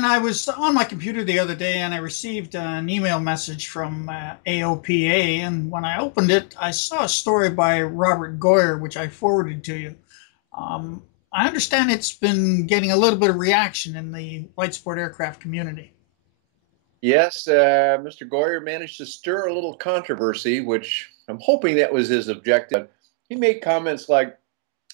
Dan, I was on my computer the other day and I received an email message from AOPA. And when I opened it, I saw a story by Robert Goyer, which I forwarded to you. Um, I understand it's been getting a little bit of reaction in the light sport aircraft community. Yes, Mr. Goyer managed to stir a little controversy, which I'm hoping that was his objective. He made comments like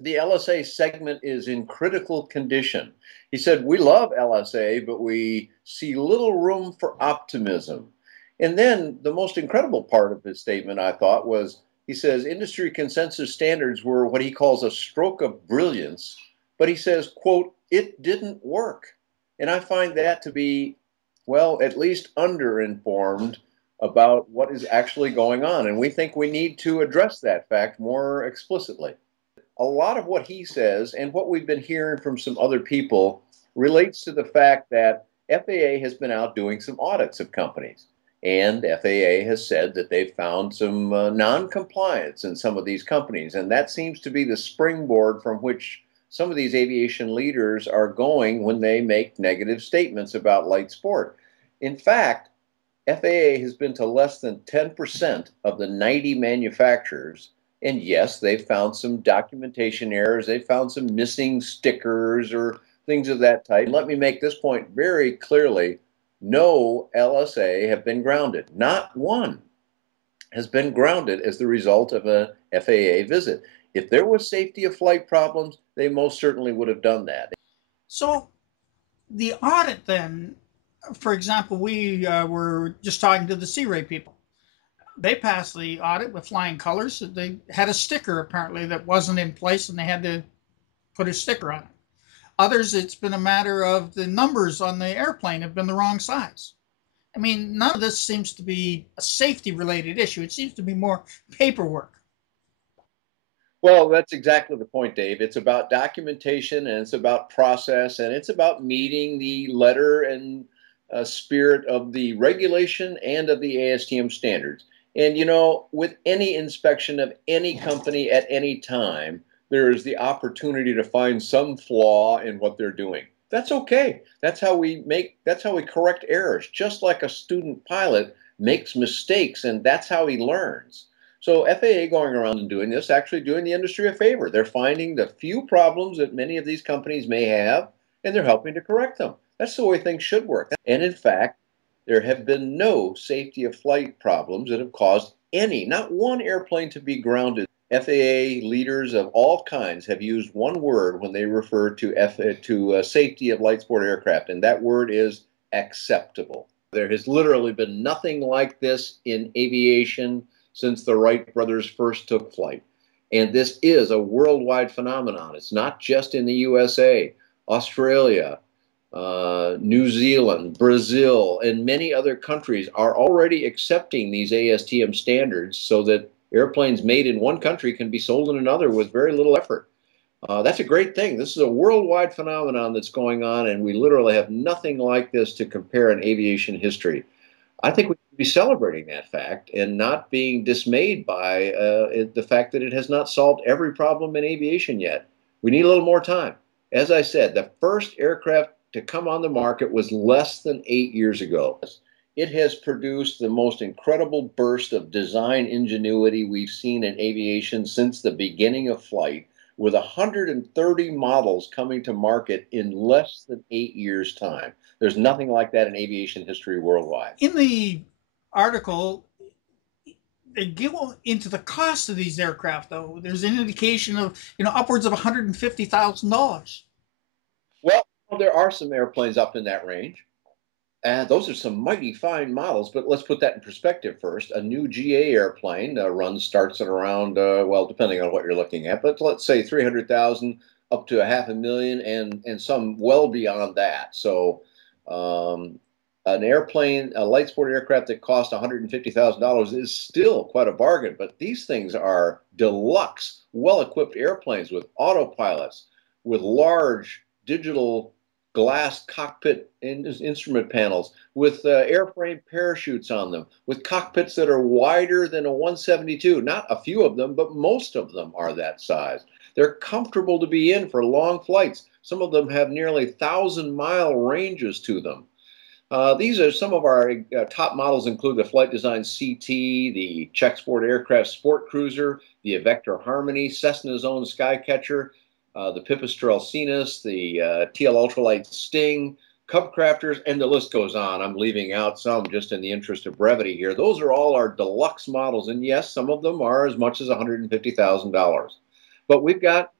the LSA segment is in critical condition. He said, "We love LSA, but we see little room for optimism." And then the most incredible part of his statement, I thought, was he says industry consensus standards were what he calls a stroke of brilliance, but he says, quote, "It didn't work." And I find that to be, well, at least underinformed about what is actually going on. And we think we need to address that fact more explicitly. A lot of what he says and what we've been hearing from some other people relates to the fact that FAA has been out doing some audits of companies. And FAA has said that they've found some non-compliance in some of these companies. And that seems to be the springboard from which some of these aviation leaders are going when they make negative statements about light sport. In fact, FAA has been to less than 10% of the 90 manufacturers. And yes, they've found some documentation errors. They found some missing stickers or things of that type. Let me make this point very clearly. No LSA have been grounded. Not one has been grounded as the result of a FAA visit. If there was safety of flight problems, they most certainly would have done that. So the audit then, for example, we were just talking to the Sea Ray people. They passed the audit with flying colors. They had a sticker apparently that wasn't in place and they had to put a sticker on it. Others, it's been a matter of the numbers on the airplane have been the wrong size. I mean, none of this seems to be a safety related issue. It seems to be more paperwork. Well, that's exactly the point, Dave. It's about documentation and it's about process and it's about meeting the letter and spirit of the regulation and of the ASTM standards. And, you know, with any inspection of any company at any time, there is the opportunity to find some flaw in what they're doing. That's okay. That's how we correct errors, just like a student pilot makes mistakes, and that's how he learns. So FAA going around and doing this, actually doing the industry a favor. They're finding the few problems that many of these companies may have, and they're helping to correct them. That's the way things should work. And in fact, there have been no safety of flight problems that have caused any, not one airplane to be grounded. FAA leaders of all kinds have used one word when they refer to safety of light sport aircraft, and that word is acceptable. There has literally been nothing like this in aviation since the Wright brothers first took flight. And this is a worldwide phenomenon. It's not just in the USA, Australia, New Zealand, Brazil, and many other countries are already accepting these ASTM standards so that airplanes made in one country can be sold in another with very little effort. That's a great thing. This is a worldwide phenomenon that's going on, and we literally have nothing like this to compare in aviation history. I think we should be celebrating that fact and not being dismayed by the fact that it has not solved every problem in aviation yet. We need a little more time. As I said, the first aircraft to come on the market was less than 8 years ago. It has produced the most incredible burst of design ingenuity we've seen in aviation since the beginning of flight, with 130 models coming to market in less than 8 years' time. There's nothing like that in aviation history worldwide. In the article, they go into the cost of these aircraft, though. There's an indication of, upwards of $150,000. Well, there are some airplanes up in that range. And those are some mighty fine models, but let's put that in perspective first. A new GA airplane starts at around, well, depending on what you're looking at, but let's say 300,000 up to a half a million, and some well beyond that. So, an airplane, a light sport aircraft that costs $150,000 is still quite a bargain. But these things are deluxe, well-equipped airplanes with autopilots, with large digital glass cockpit instrument panels, with airframe parachutes on them, with cockpits that are wider than a 172. Not a few of them, but most of them are that size. They're comfortable to be in for long flights. Some of them have nearly 1,000-mile ranges to them. These are some of our top models include the Flight Design CT, the Czech Sport Aircraft Sport Cruiser, the Vector Harmony, Cessna's own Skycatcher, the Pipistrel Cetus, the TL Ultralight Sting, Cub Crafters, and the list goes on. I'm leaving out some just in the interest of brevity here. Those are all our deluxe models, and yes, some of them are as much as $150,000. But we've got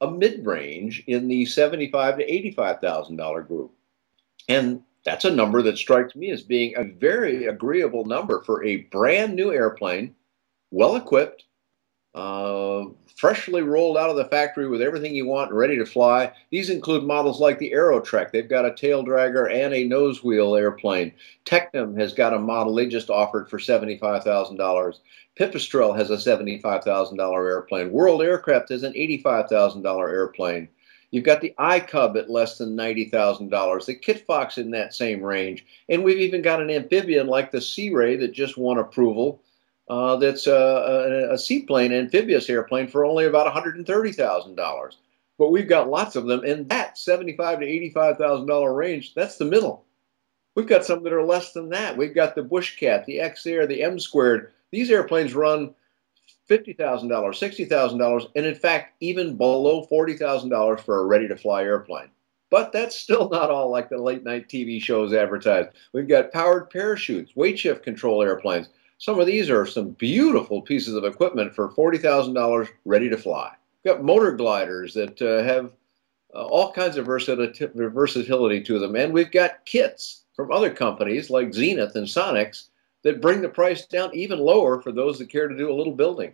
a mid-range in the $75,000 to $85,000 group. And that's a number that strikes me as being a very agreeable number for a brand new airplane, well equipped, freshly rolled out of the factory with everything you want and ready to fly. These include models like the Aerotrek. They've got a tail dragger and a nose wheel airplane. Tecnam has got a model they just offered for $75,000. Pipistrel has a $75,000 airplane. World Aircraft has an $85,000 airplane. You've got the iCub at less than $90,000, the Kit Fox in that same range, and we've even got an amphibian like the Sea Ray that just won approval. That's a seaplane, amphibious airplane for only about $130,000. But we've got lots of them in that $75,000 to $85,000 range. That's the middle. We've got some that are less than that. We've got the Bushcat, the X-Air, the M Squared. These airplanes run $50,000, $60,000, and in fact, even below $40,000 for a ready-to-fly airplane. But that's still not all like the late-night TV shows advertise. We've got powered parachutes, weight shift control airplanes. Some of these are some beautiful pieces of equipment for $40,000 ready to fly. We've got motor gliders that have all kinds of versatility to them. And we've got kits from other companies like Zenith and Sonics that bring the price down even lower for those that care to do a little building.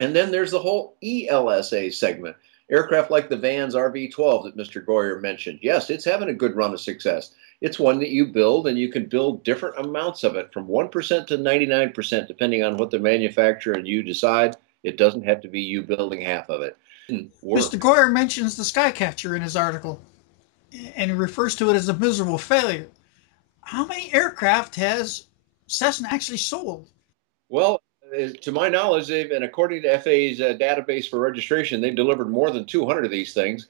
And then there's the whole ELSA segment, aircraft like the Vans RV-12 that Mr. Goyer mentioned. Yes, it's having a good run of success. It's one that you build, and you can build different amounts of it, from 1% to 99%, depending on what the manufacturer and you decide. It doesn't have to be you building half of it. Mr. Goyer mentions the Skycatcher in his article, and he refers to it as a miserable failure. How many aircraft has Cessna actually sold? Well, to my knowledge, and according to FAA's database for registration, they've delivered more than 200 of these things,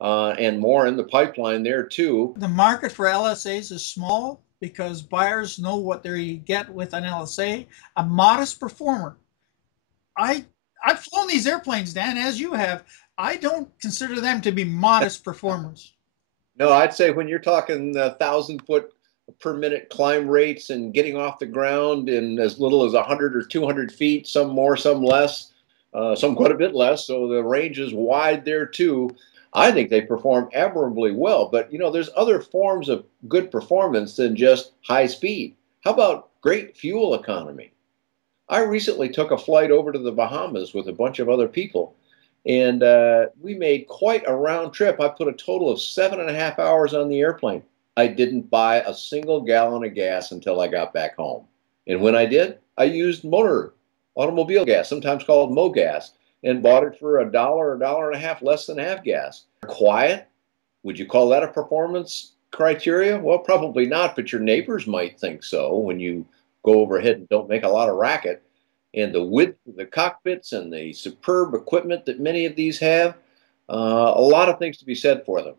and more in the pipeline there too. The market for LSAs is small because buyers know what they get with an LSA, a modest performer. I've flown these airplanes, Dan, as you have. I don't consider them to be modest performers. No, I'd say when you're talking 1,000-foot per minute climb rates and getting off the ground in as little as 100 or 200 feet, some more, some less, some quite a bit less. So the range is wide there too. I think they perform admirably well. But you know, there's other forms of good performance than just high speed. How about great fuel economy? I recently took a flight over to the Bahamas with a bunch of other people, and we made quite a round trip. I put a total of 7.5 hours on the airplane. I didn't buy a single gallon of gas until I got back home. And when I did, I used automobile gas, sometimes called MoGas, and bought it for $1, $1.50 less than half gas. Quiet? Would you call that a performance criteria? Well, probably not, but your neighbors might think so when you go overhead and don't make a lot of racket. And the width of the cockpits and the superb equipment that many of these have, a lot of things to be said for them.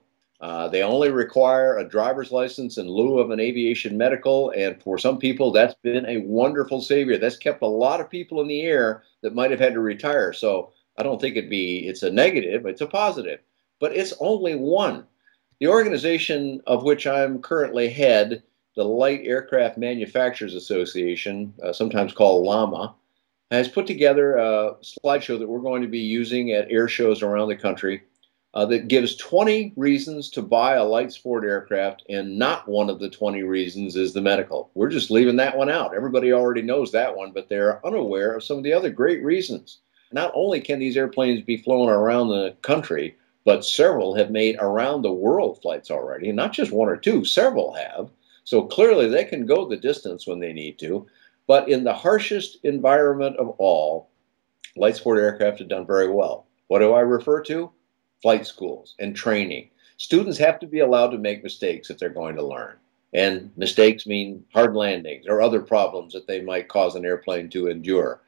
They only require a driver's license in lieu of an aviation medical, and for some people, that's been a wonderful savior. That's kept a lot of people in the air that might have had to retire. So I don't think it's a negative, it's a positive, but it's only one. The organization of which I'm currently head, the Light Aircraft Manufacturers Association, sometimes called LAMA, has put together a slideshow that we're going to be using at air shows around the country that gives 20 reasons to buy a light sport aircraft, and not one of the 20 reasons is the medical. We're just leaving that one out. Everybody already knows that one, but they're unaware of some of the other great reasons. Not only can these airplanes be flown around the country, but several have made around the world flights already, and not just one or two, several have. So clearly they can go the distance when they need to. But in the harshest environment of all, light sport aircraft have done very well. What do I refer to? Flight schools and training. Students have to be allowed to make mistakes if they're going to learn. And mistakes mean hard landings or other problems that they might cause an airplane to endure.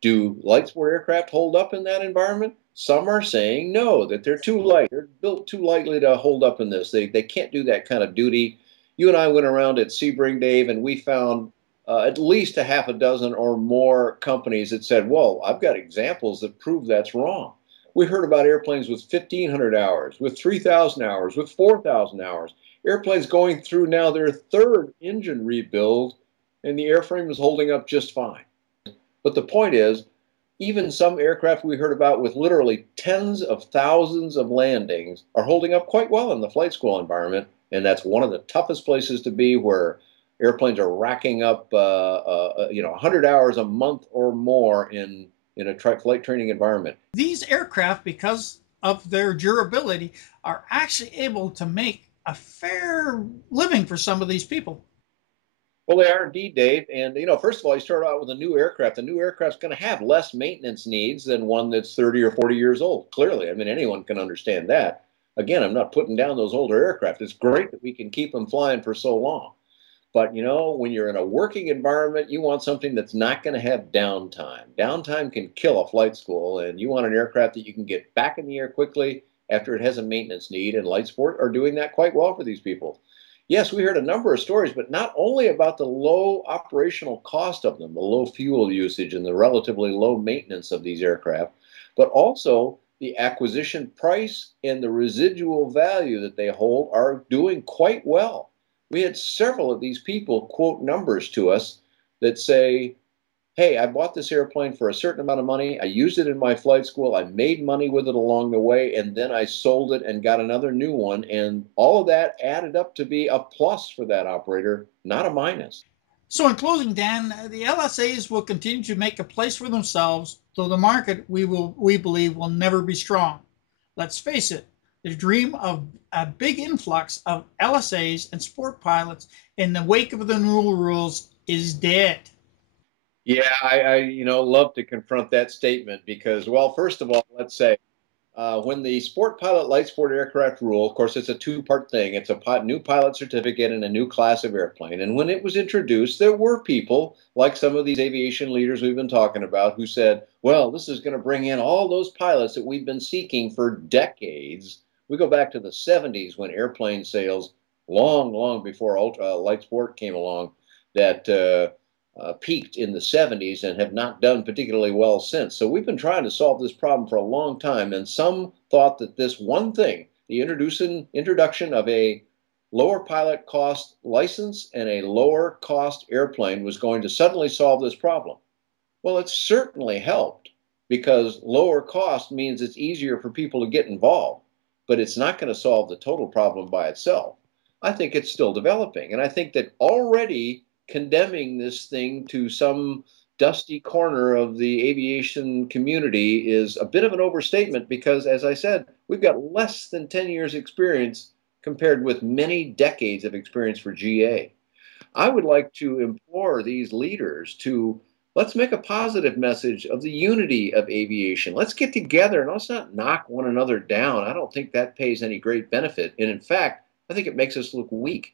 Do light sport aircraft hold up in that environment? Some are saying no, that they're too light. They're built too lightly to hold up in this. They can't do that kind of duty. You and I went around at Sebring, Dave, and we found at least a half a dozen or more companies that said, well, I've got examples that prove that's wrong. We heard about airplanes with 1,500 hours, with 3,000 hours, with 4,000 hours. Airplanes going through now their third engine rebuild, and the airframe is holding up just fine. But the point is, even some aircraft we heard about with literally tens of thousands of landings are holding up quite well in the flight school environment. And that's one of the toughest places to be, where airplanes are racking up, 100 hours a month or more in a flight training environment. These aircraft, because of their durability, are actually able to make a fair living for some of these people. Well, they are indeed, Dave. And first of all, you start out with a new aircraft. The new aircraft's going to have less maintenance needs than one that's 30 or 40 years old. Clearly, I mean, anyone can understand that. Again, I'm not putting down those older aircraft. It's great that we can keep them flying for so long. But when you're in a working environment, you want something that's not going to have downtime. Downtime can kill a flight school, and you want an aircraft that you can get back in the air quickly after it has a maintenance need. And light sport are doing that quite well for these people. Yes, we heard a number of stories, but not only about the low operational cost of them, the low fuel usage, and the relatively low maintenance of these aircraft, but also the acquisition price and the residual value that they hold are doing quite well. We had several of these people quote numbers to us that say, hey, I bought this airplane for a certain amount of money. I used it in my flight school. I made money with it along the way, and then I sold it and got another new one. And all of that added up to be a plus for that operator, not a minus. So, in closing, Dan, the LSAs will continue to make a place for themselves, though the market we believe will never be strong. Let's face it, the dream of a big influx of LSAs and sport pilots in the wake of the new rules is dead. Yeah, I love to confront that statement because, well, first of all, let's say when the sport pilot light sport aircraft rule, of course, it's a two-part thing. It's a new pilot certificate and a new class of airplane. And when it was introduced, there were people like some of these aviation leaders we've been talking about who said, well, this is going to bring in all those pilots that we've been seeking for decades. We go back to the 70s when airplane sales, long, long before light sport came along, that peaked in the 70s and have not done particularly well since. So we've been trying to solve this problem for a long time. And some thought that this one thing, the introduction of a lower pilot cost license and a lower cost airplane, was going to suddenly solve this problem. Well, it's certainly helped, because lower cost means it's easier for people to get involved, but it's not going to solve the total problem by itself. I think it's still developing. And I think that already condemning this thing to some dusty corner of the aviation community is a bit of an overstatement, because, as I said, we've got less than 10 years experience compared with many decades of experience for GA. I would like to implore these leaders to, let's make a positive message of the unity of aviation. Let's get together and let's not knock one another down. I don't think that pays any great benefit. And in fact, I think it makes us look weak.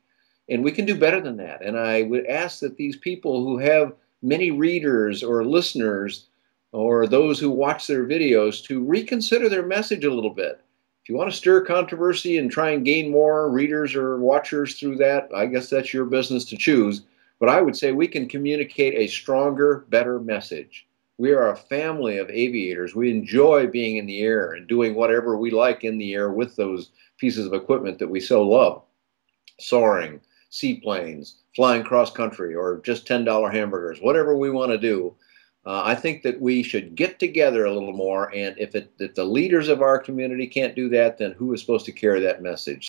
And we can do better than that. And I would ask that these people who have many readers or listeners, or those who watch their videos, to reconsider their message a little bit. If you want to stir controversy and try and gain more readers or watchers through that, I guess that's your business to choose. But I would say we can communicate a stronger, better message. We are a family of aviators. We enjoy being in the air and doing whatever we like in the air with those pieces of equipment that we so love. Soaring, seaplanes, flying cross country, or just $10 hamburgers, whatever we want to do. I think that we should get together a little more. And if the leaders of our community can't do that, then who is supposed to carry that message?